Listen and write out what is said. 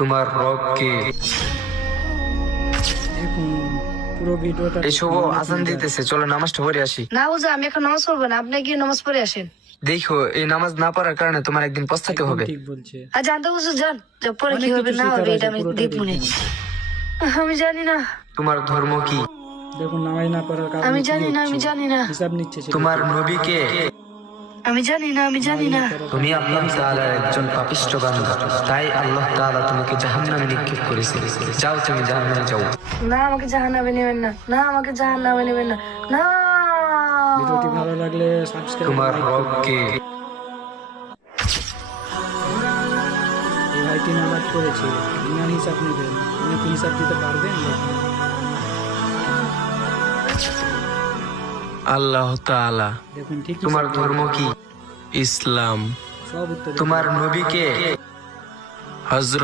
তোমার রব কে? পুরো ভিডিওটা এই শুভ আজান দিতেছে, চলো নামাজটা পড়ে আসি। না হুজুর, আমি এখন নামাজ পড়বো না, আপনি গিয়ে নামাজ পড়ে আসেন। দেখো, এই নামাজ না পড়ার কারণে তোমার একদিন পস্তাতে হবে। ঠিক বলছে। আর জানতে হুজুর যান, পরে কি অনেক হবে কিছু না শেখার হবে আছে, এটা আমি পুরোটা দেখবো না। দেখবেন। আমি জানি না, তোমার ধর্ম কি? দেখুন নামাজ না পড়ার কারণে আমি কি জানি না, হচ্ছে। আমি জানি না, হিসাব নিচ্ছে সে। তোমার নবী কে? আমি জানি না, আমি জানি না। তুমি আল্লাহ তাআলার একজন পাপিষ্ঠ বান্দা, তাই আল্লাহ তাআলা তোমাকে জাহান্নামে নিক্ষেপ করেছে। যাও, তুমি জাহান্নামে যাও। না, আমাকে জাহান্নামে নেবেন না, না আমাকে জাহান্নামে নেবেন না, না। ভিডিওটি ভালো লাগলে সাবস্ক্রাইব। তোমার রব কে? এই ভাইটি নামাজ পড়েছে, বিনা হিসাব নেবেন। আপনি কি হিসাব দিতে পারবেন? আল্লাহ তাআলা। দেখুন ঠিক তোমার ধর্ম কি? ইসলাম। সব উত্তর তোমার নবী কে? হযরত